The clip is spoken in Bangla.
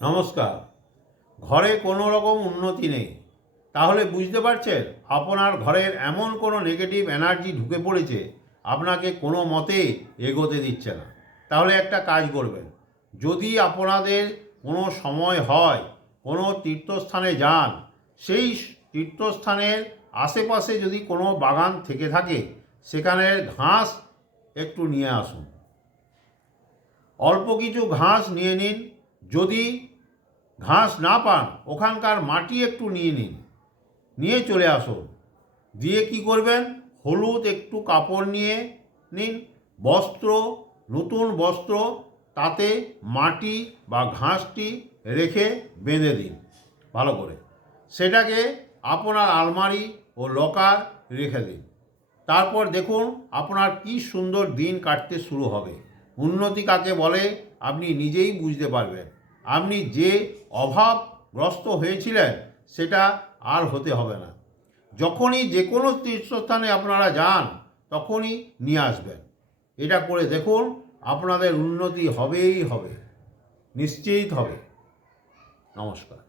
নমস্কার। ঘরে কোনো রকম উন্নতি নেই, তাহলে বুঝতে পারছেন আপনার ঘরের এমন কোনো নেগেটিভ এনার্জি ঢুকে পড়েছে, আপনাকে কোনো মতে এগোতে দিচ্ছে না। তাহলে একটা কাজ করবেন, যদি আপনাদের কোনো সময় হয় কোনো তীর্থস্থানে যান, সেই তীর্থস্থানের আশেপাশে যদি কোনো বাগান থেকে থাকে, সেখানের ঘাস একটু নিয়ে আসুন। অল্প কিছু ঘাস নিয়ে নিন। যদি ঘাস না পান, ওখানকার মাটি একটু নিয়ে নিন, নিয়ে চলে আসুন। দিয়ে কি করবেন, হলুদ একটু কাপড় নিয়ে নিন, বস্ত্র, নতুন বস্ত্র, তাতে মাটি বা ঘাসটি রেখে বেঁধে দিন ভালো করে। সেটাকে আপনার আলমারি ও লকার রেখে দিন। তারপর দেখুন আপনার কি সুন্দর দিন কাটতে শুরু হবে। উন্নতি কাকে বলে আপনি নিজেই বুঝতে পারবেন। আপনি যে অভাবগ্রস্ত হয়েছিলেন সেটা আর হতে হবে না। যখনই যে কোনো তীর্থস্থানে আপনারা যান, তখনই নিয়ে আসবেন। এটা করে দেখুন, আপনাদের উন্নতি হবেই হবে, নিশ্চিত হবে। নমস্কার।